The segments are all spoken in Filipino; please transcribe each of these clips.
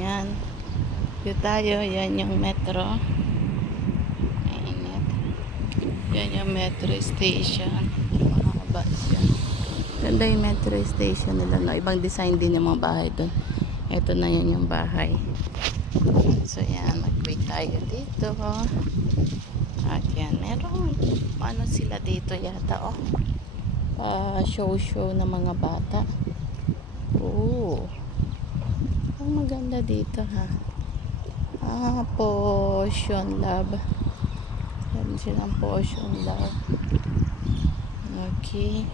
Yan. Dito tayo. Yan yung metro. Mainit. Yan yung metro station. Mahaba siya. Ganda yung metro station nila. No? Ibang design din yung mga bahay doon. Ito na yan yung bahay. So yan. Mag-wait tayo dito. At yan. Merong ano sila dito yata. Show ng mga bata. Ang maganda dito ha. Potion Lab. Meron silang Potion Lab. Okay.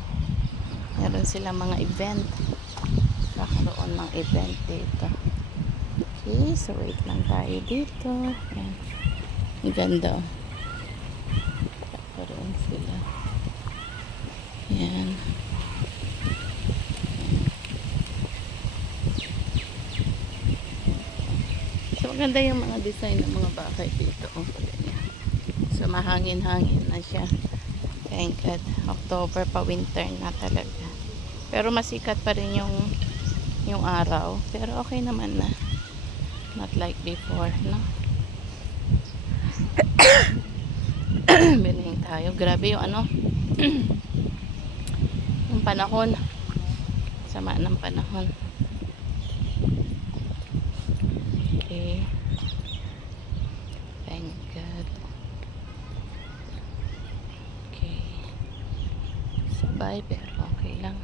Meron silang mga event. Kakaroon ng event dito. Okay, so wait lang tayo dito. Ayan. Ang ganda. Kakaroon sila. Ayan. So maganda yung mga design ng mga bahay dito. So mahangin-hangin na siya. Thank God. October pa, winter na talaga. Pero masikat pa rin yung araw. Pero okay naman na. Not like before, no? Biling tayo. Grabe yung yung panahon. Sama ng panahon. Okay. Thank God. Okay. Sabay pero okay lang.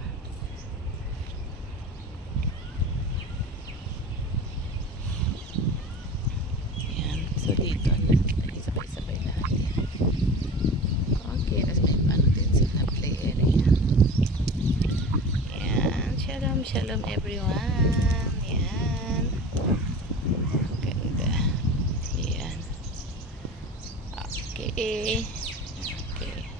Ayan. So dito na. Sabay-sabay lahat yan. Okay. Tapos may paano din sila play area. Ayan. Shalom, shalom everyone. Ayan. Ganda. Ayan. Okay. Okay.